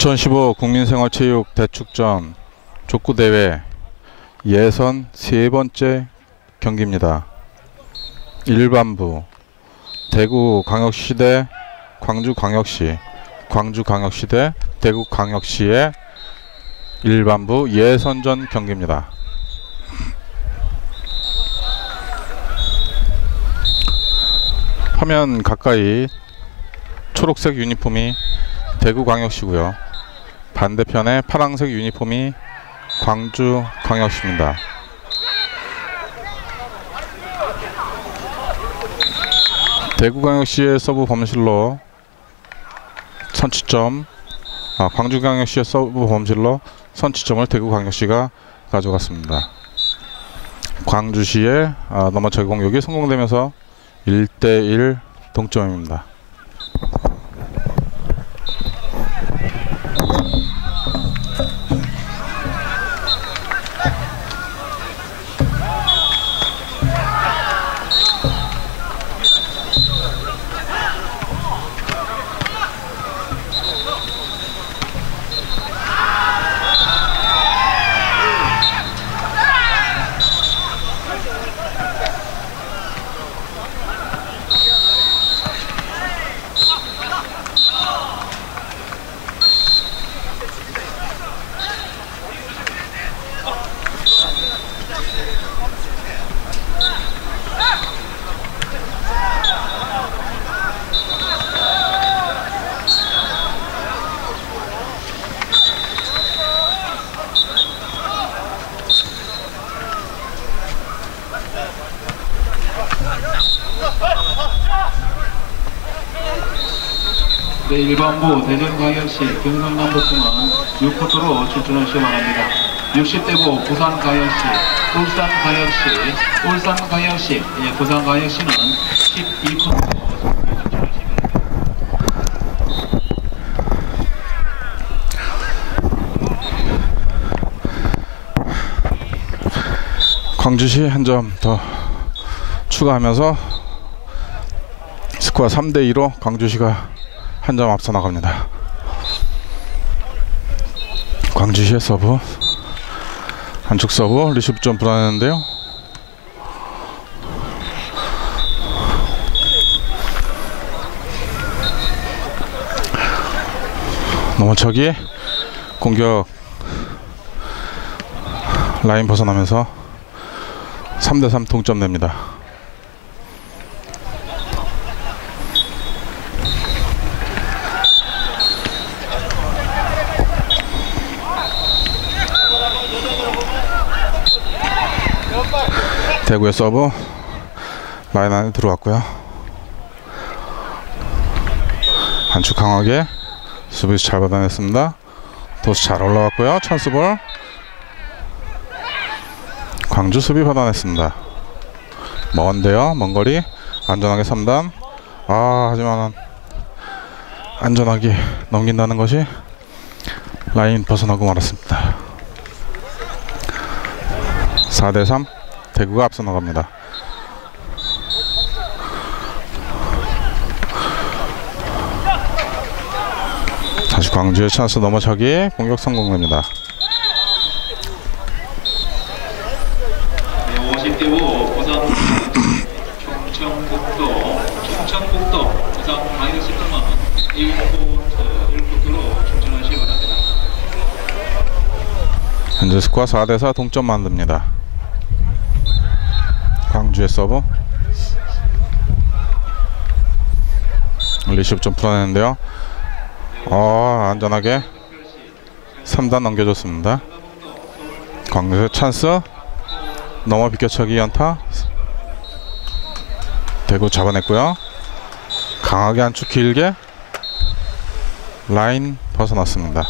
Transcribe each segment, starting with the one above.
2015 국민생활체육 대축전 족구대회 예선 세 번째 경기입니다. 일반부 대구광역시 대 광주광역시 광주광역시 대 대구광역시의 일반부 예선전 경기입니다. 화면 가까이 초록색 유니폼이 대구광역시고요. 반대편에 파란색 유니폼이 광주 광역시입니다. 대구광역시의 서브 범실로 선취점 아, 광주광역시의 서브 범실로 선취점을 대구광역시가 가져갔습니다. 광주시의 아, 넘어차기 공격이 성공되면서 1대1 동점입니다. 네, 일반부 대전광역시 경상남도팀은 6쿼터로 출전을 시험합니다. 60대부 부산광역시, 울산광역시, 울산광역시, 예, 부산광역시는 12쿼터 광주시 한 점 더 추가하면서 스코어 3대 2로 광주시가 한 점 앞서 나갑니다. 광주시의 서브 안쪽 서브 리시브 좀 불안했는데요. 넘어차기 공격 라인 벗어나면서 3대3 동점 냅니다. 대구의 서브 라인 안에 들어왔고요. 안축 강하게 수비수 잘 받아냈습니다. 도수 잘 올라왔고요. 찬스볼 광주 수비 받아냈습니다. 먼데요. 먼 거리 안전하게 3단. 아 하지만 안전하게 넘긴다는 것이 라인 벗어나고 말았습니다. 4대3 대구가 앞서 나갑니다. 다시 광주의 찬스 넘어차기 공격 성공됩니다. 네, 50대부 부산 충청북도 충청북도 부산 광역시팀은 1쿼터 1쿼터로 출전을 시험합니다. 현재 스코어 4대4 동점 만듭니다. 광주의 서브 리시브 좀 풀어내는데요. 어 안전하게 3단 넘겨줬습니다. 광주의 찬스 넘어 비껴차기 연타 대구 잡아냈고요. 강하게 안축 길게 라인 벗어났습니다.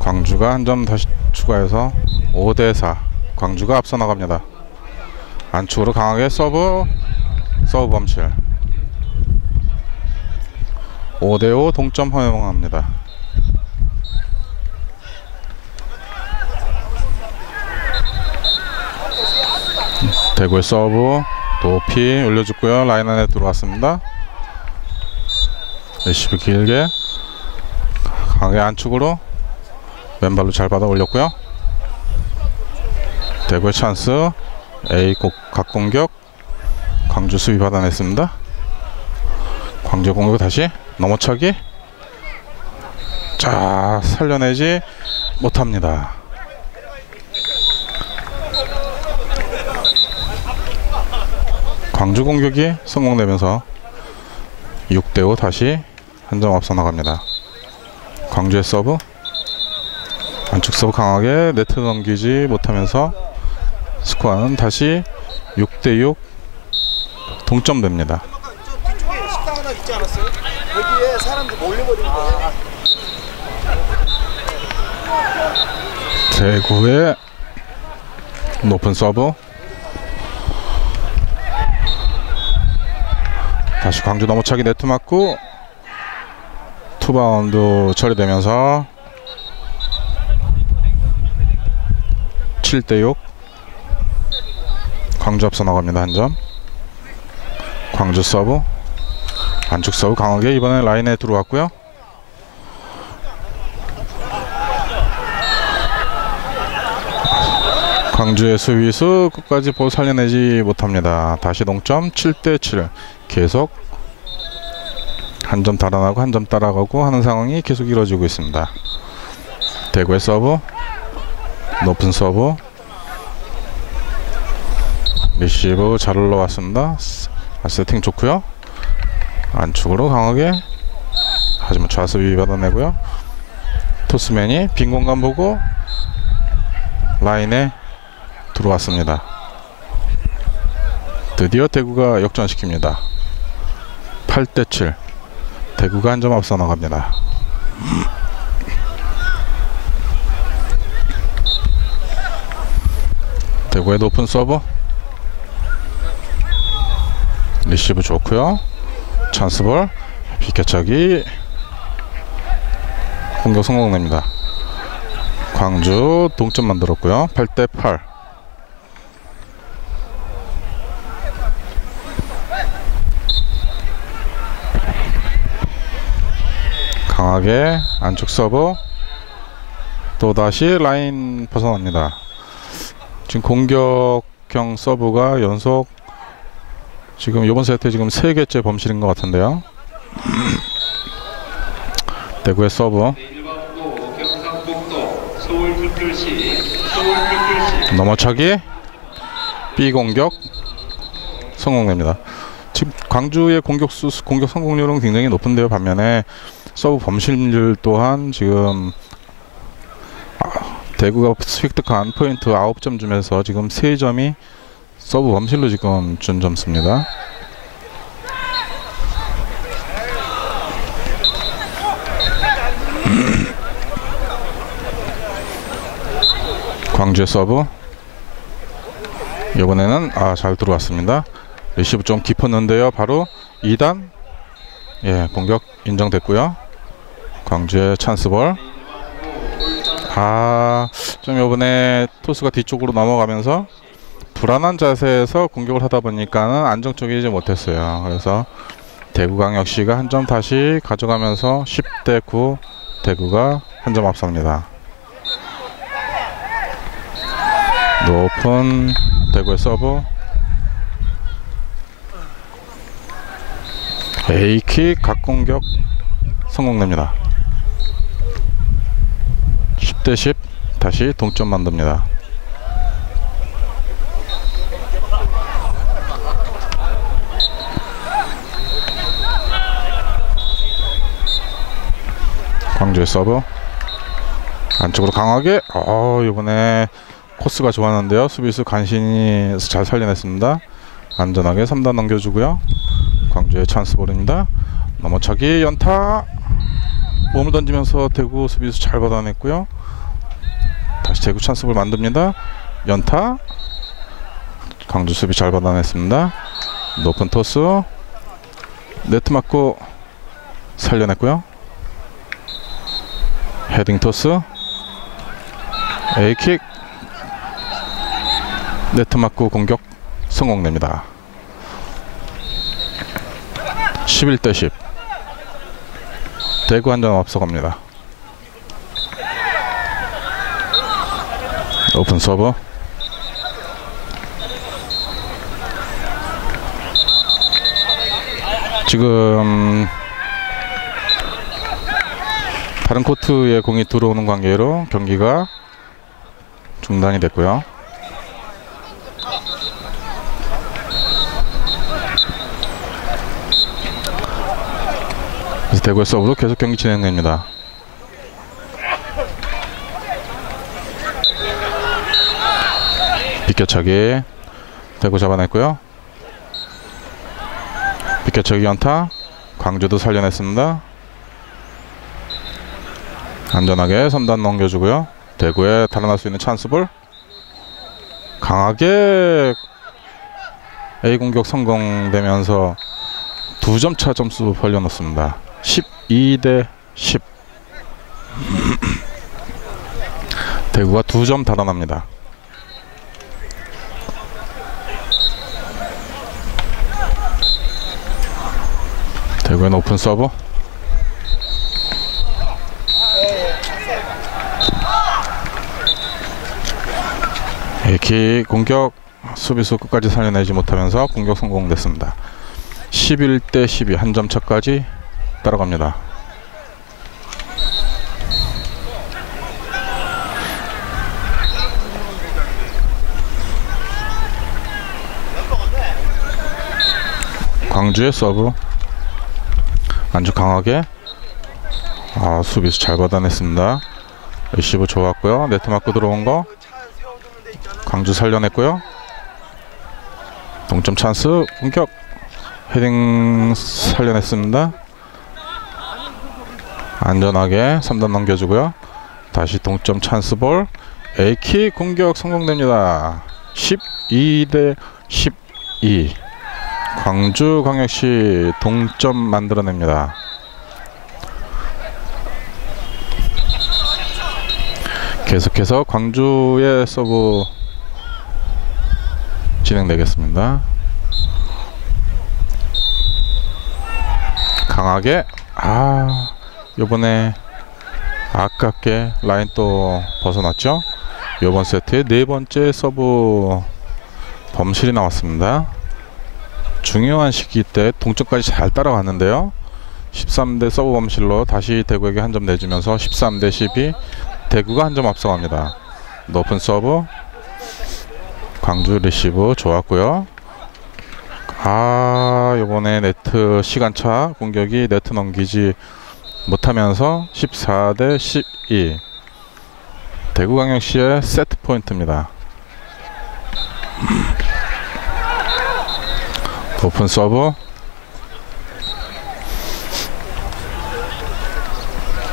광주가 한 점 다시 추가해서 5대4 광주가 앞서 나갑니다. 안쪽으로 강하게 서브 서브 범실 5대5 동점 허용합니다. 대구의 서브 높이 올려줬고요. 라인 안에 들어왔습니다. 레시브 길게 강하게 안쪽으로 왼발로 잘 받아 올렸고요. 대구의 찬스 A 꼭 각공격 광주 수비 받아냈습니다. 광주 공격 다시 넘어차기 자 살려내지 못합니다. 광주 공격이 성공되면서 6대5 다시 한 점 앞서 나갑니다. 광주의 서브 안쪽 서브 강하게 네트 넘기지 못하면서 스코어는 다시 6대6 동점됩니다. 대구의 높은 서브 다시 광주 넘어차기 네트 맞고 투바운드 처리되면서 7대6 광주 앞서 나갑니다 한 점. 광주 서브. 안쪽 서브 강하게 이번에 라인에 들어왔고요. 광주의 수비수 끝까지 볼 살려내지 못합니다. 다시 동점 7대 7 계속 한 점 달아나고 한 점 따라가고 하는 상황이 계속 이루어지고 있습니다. 대구의 서브 높은 서브 리시브 잘 올라왔습니다. 스- 세팅 좋고요. 안쪽으로 강하게 하지만 좌수비 받아내고요. 토스맨이 빈 공간 보고 라인에 들어왔습니다. 드디어 대구가 역전시킵니다. 8대 7. 대구가 한 점 앞서 나갑니다. 대구의 높은 서브. 리시브 좋고요. 찬스볼 비켜차기 공격 성공됩니다. 광주 동점 만들었고요. 8대 8. 강하게 안쪽 서브 또다시 라인 벗어납니다. 지금 공격형 서브가 연속 지금 이번 세트 지금 세 개째 범실인 것 같은데요. 대구의 서브 넘어차기 B 공격 성공됩니다. 지금 광주의 공격 수 공격 성공률은 굉장히 높은데요. 반면에 서브 범실률 또한 지금 아, 대구가 획득한 포인트 9점 중에서 지금 3점이 서브 범실로 지금 준 점수입니다. 광주의 서브 이번에는 아 잘 들어왔습니다. 리시브 좀 깊었는데요. 바로 2단 예 공격 인정됐고요. 광주의 찬스볼 아좀 이번에 토스가 뒤쪽으로 넘어가면서 불안한 자세에서 공격을 하다 보니까는 안정적이지 못했어요. 그래서 대구광역시가 한 점 다시 가져가면서 10대 9 대구가 한 점 앞섭니다. 높은 대구의 서브 A킥 각공격 성공됩니다 10대 10 다시 동점 만듭니다. 광주의 서브. 안쪽으로 강하게. 어 이번에 코스가 좋았는데요. 수비수 간신히 잘 살려냈습니다. 안전하게 3단 넘겨주고요. 광주의 찬스볼입니다. 넘어차기 연타. 몸을 던지면서 대구 수비수 잘 받아냈고요 다시 대구 찬스볼 만듭니다. 연타. 광주 수비 잘 받아냈습니다. 높은 토스. 네트 맞고 살려냈고요. 헤딩 토스. A킥. 네트 맞고 공격 성공됩니다. 11대 10. 대구 한 점 앞서갑니다. 오픈 서브. 지금 다른 코트에 공이 들어오는 관계로 경기가 중단이 됐고요. 그래서 대구의 서브로 계속 경기 진행됩니다. 비껴차기 대구 잡아냈고요. 비껴차기 연타 광주도 살려냈습니다. 안전하게 3단 넘겨주고요. 대구에 달아날 수 있는 찬스볼 강하게 A 공격 성공되면서 두 점 차 점수 벌려놓습니다. 12 대 10 대구가 두 점 달아납니다. 대구의 오픈 서브 에키 공격 수비수 끝까지 살려내지 못하면서 공격 성공됐습니다. 11대 12 한 점 차까지 따라갑니다. 광주의 서브 안주 강하게 아 수비수 잘 받아냈습니다. 리시브 좋았고요. 네트 맞고 들어온 거. 광주 살려냈고요. 동점 찬스 공격 헤딩 살려냈습니다. 안전하게 3단 넘겨주고요. 다시 동점 찬스 볼 A키 공격 성공됩니다. 12 대 12 광주 광역시 동점 만들어냅니다. 계속해서 광주의 서브 진행되겠습니다. 강하게 아 요번에 아깝게 라인 또 벗어났죠. 요번 세트의 네 번째 서브 범실이 나왔습니다. 중요한 시기 때 동점까지 잘 따라갔는데요. 13대 서브 범실로 다시 대구에게 한 점 내주면서 13대 12 대구가 한 점 앞서갑니다. 높은 서브 광주 리시브 좋았고요. 아 요번에 네트 시간차 공격이 네트 넘기지 못하면서 14대 12 대구광역시의 세트 포인트입니다. 오픈 서브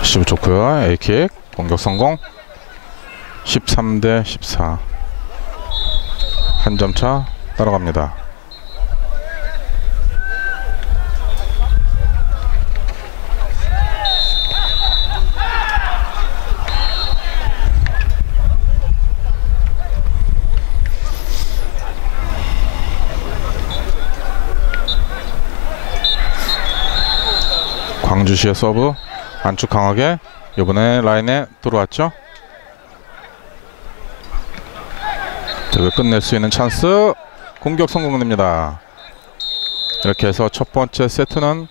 리시브 좋고요. A킥 공격 성공 13 대 14 한 점 차 따라갑니다. 광주시의 서브 안축 강하게 이번에 라인에 들어왔죠. 대구 끝낼 수 있는 찬스 공격 성공됩니다. 이렇게 해서 첫 번째 세트는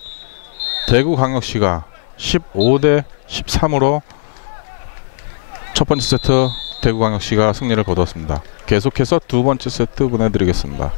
대구 광역시가 15대 13으로 첫 번째 세트 대구 광역시가 승리를 거두었습니다. 계속해서 두 번째 세트 보내드리겠습니다.